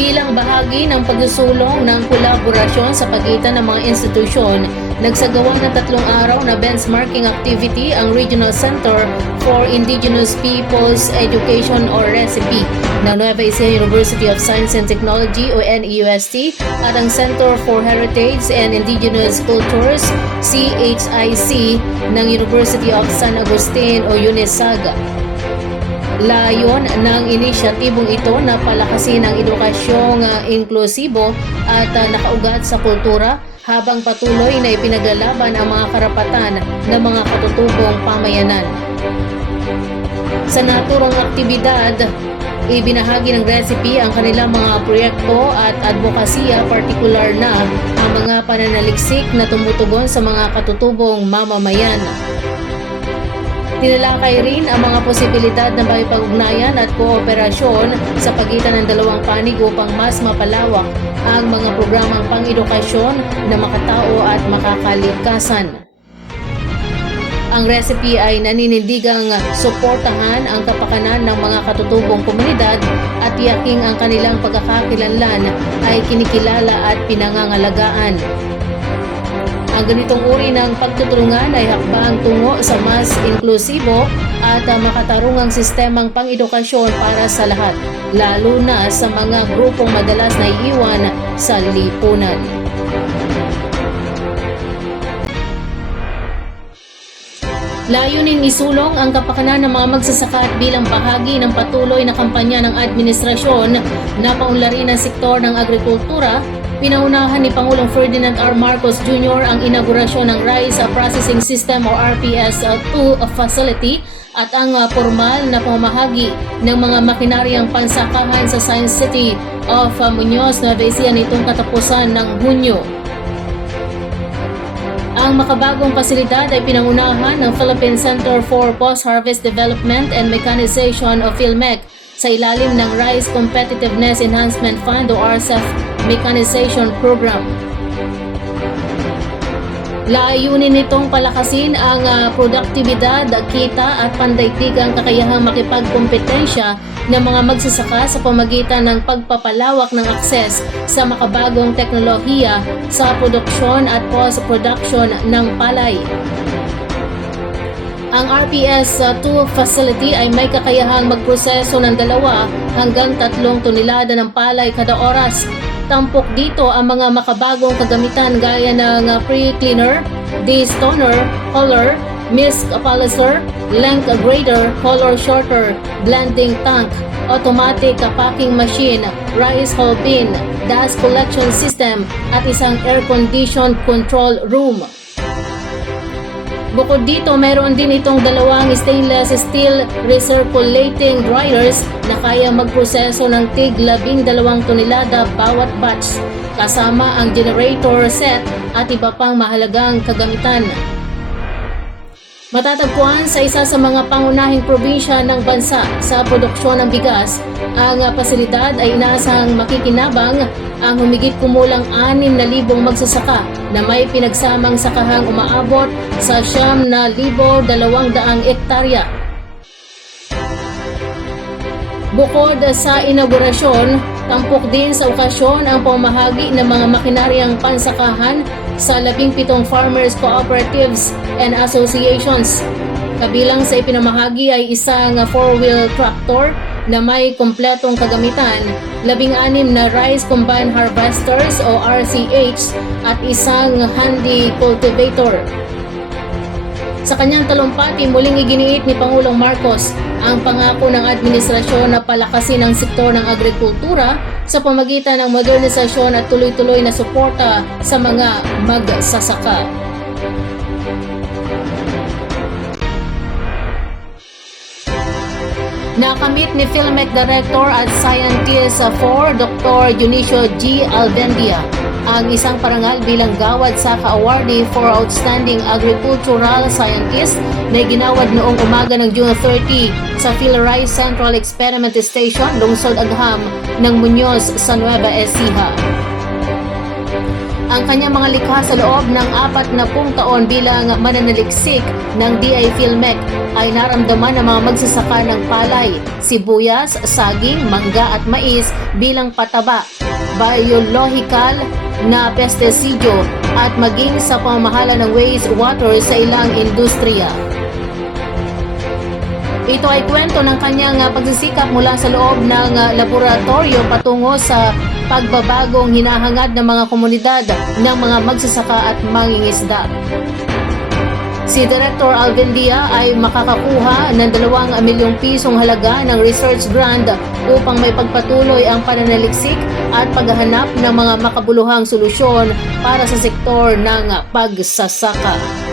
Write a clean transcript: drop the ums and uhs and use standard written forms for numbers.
Bilang bahagi ng pagsusulong ng kolaborasyon sa pagitan ng mga institusyon, nagsagawa ng 3 araw na benchmarking activity ang Regional Center for Indigenous Peoples Education or RECIPE ng Nueva Ecija University of Science and Technology o NEUST at ang Center for Heritage and Indigenous Cultures CHIC ng University of San Agustin o UNISAG. Layon ng inisyatibong ito na palakasin ang edukasyong inklusibo at nakaugat sa kultura habang patuloy na ipinaglalaban ang mga karapatan ng mga katutubong pamayanan. Sa naturang aktibidad, ibinahagi ng RECIPE ang kanilang mga proyekto at advokasya, partikular na ang mga pananaliksik na tumutugon sa mga katutubong mamamayan. Tinalakay rin ang mga posibilidad ng makipag-ugnayan at kooperasyon sa pagitan ng dalawang panig upang mas mapalawak ang mga programang pang-edukasyon na makatao at makakalikasan. Ang RECIPE ay naninindigang suportahan ang kapakanan ng mga katutubong komunidad at tiyaking ang kanilang pagkakakilanlan ay kinikilala at pinangangalagaan. Ang ganitong uri ng pagtutulungan ay hakbang tungo sa mas inklusibo at makatarungang sistemang pang-edukasyon para sa lahat, lalo na sa mga grupong madalas naiiwan sa lipunan. Layunin isulong ang kapakanan ng mga magsasaka at bilang bahagi ng patuloy na kampanya ng administrasyon na paunlarin ang sektor ng agrikultura, pinaunahan ni Pangulong Ferdinand R. Marcos Jr. ang inaugurasyon ng Rice Processing System o RPS-2 facility at ang formal na pamamahagi ng mga makinaryang pansakahan sa Science City of Muñoz, Nueva Ecija nitong katapusan ng Hunyo. Ang makabagong pasilidad ay pinangunahan ng Philippine Center for Post-Harvest Development and Mechanization o PhilMec sa ilalim ng Rice Competitiveness Enhancement Fund o RCEF Mechanization Program. Layunin nitong palakasin ang produktibidad, kita at pandaigdigang kakayahang makipagkompetensya ng mga magsasaka sa pamagitan ng pagpapalawak ng akses sa makabagong teknolohiya sa produksyon at post-production ng palay. Ang RPS-2 facility ay may kakayahang magproseso ng 2 hanggang 3 tonelada ng palay kada oras. Tampok dito ang mga makabagong kagamitan gaya ng pre-cleaner, destoner, color, mist polisher, length grader, color shorter, blending tank, automatic packing machine, rice hull bin, dust collection system at isang air-conditioned control room. Bukod dito, meron din itong 2 stainless steel recirculating dryers na kaya magproseso ng tig 12 tonelada bawat batch, kasama ang generator set at iba pang mahalagang kagamitan. Matatagpuan sa isa sa mga pangunahing probinsya ng bansa sa produksyon ng bigas, ang pasilidad ay inaasahang makikinabang ang humigit kumulang 6,000 magsasaka na may pinagsamang sakahang umaabot sa 9,200 ektarya. Bukod sa inaugurasyon, tampok din sa okasyon ang pamahagi ng mga makinaryang pansakahan sa 17 farmers cooperatives and associations. Kabilang sa ipinamahagi ay isang 4-wheel tractor na may kompletong kagamitan, 16 na rice combine harvesters o RCH at isang handy cultivator. Sa kanyang talumpati, muling iginiit ni Pangulong Marcos ang pangako ng administrasyon na palakasin ang sektor ng agrikultura sa pamagitan ng modernisasyon at tuloy-tuloy na suporta sa mga magsasaka. Nakamit ni PhilMec Director at Scientist for Dr. Dionisio G. Alvendia ang isang parangal bilang gawad sa ka-awardee for Outstanding Agricultural Scientist na ginawad noong umaga ng June 30 sa PhilRice Central Experiment Station, Lungsod Agham ng Muñoz sa Nueva Ecija. ang kanyang mga likha sa loob ng 40 taon bilang mananaliksik ng DI Philmec ay naramdaman ng mga magsasaka ng palay, sibuyas, saging, mangga at mais bilang pataba, biological na pestisidyo at maging sa pamamahala ng wastewater sa ilang industriya. Ito ay kwento ng kanyang pagsisikap mula sa loob ng laboratorio patungo sa pagbabagong hinahangad ng mga komunidad ng mga magsasaka at mangingisda. Si Director Alvin Dia ay makakakuha ng 2 milyong pisong halaga ng research grant upang may pagpatuloy ang pananaliksik at paghahanap ng mga makabuluhang solusyon para sa sektor ng pagsasaka.